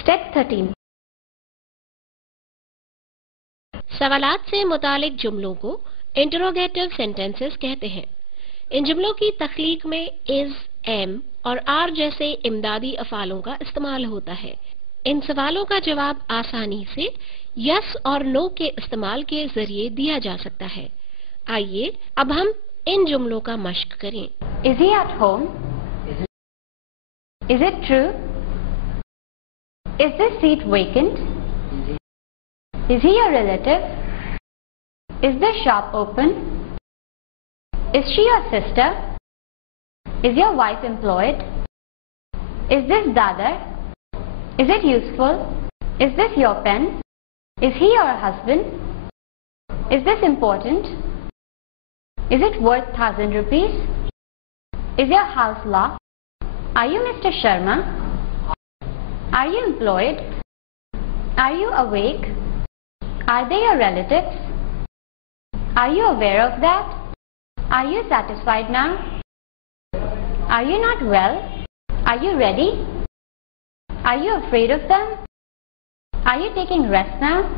Step 13. सवालात से मुतालिक जुमलों को इंटरोगेटिव सेंटेंसेस कहते हैं। इन जुमलों की तख्लीक में इज, एम और आर जैसे इमदादी अफ़ालों का इस्तेमाल होता है। इन सवालों का जवाब आसानी से यस और नो के इस्तेमाल के जरिए दिया जा सकता है। आइए अब हम इन जुमलों का मश्क करें। Is he at home? Is it true? Is this seat vacant? Is he a relative? Is this shop open? Is she your sister? Is your wife employed? Is this Dada? Is it useful? Is this your pen? Is he your husband? Is this important? Is it worth 1,000 rupees? Is your house locked? Are you Mr. Sharma? Are you employed? Are you awake? Are they your relatives? Are you aware of that? Are you satisfied now? Are you not well? Are you ready? Are you afraid of them? Are you taking rest now?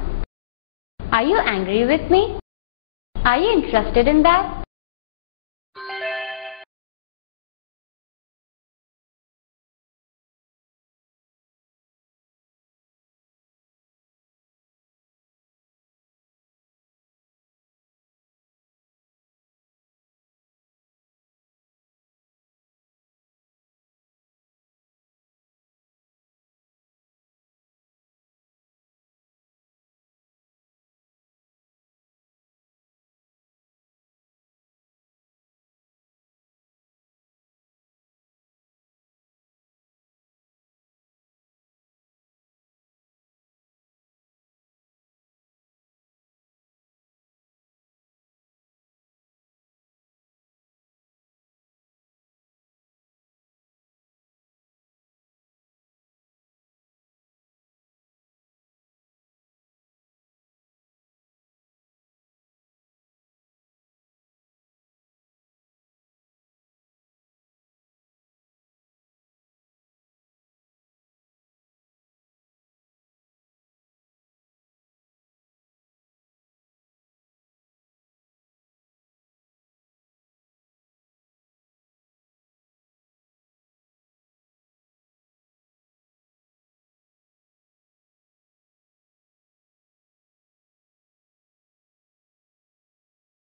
Are you angry with me? Are you interested in that?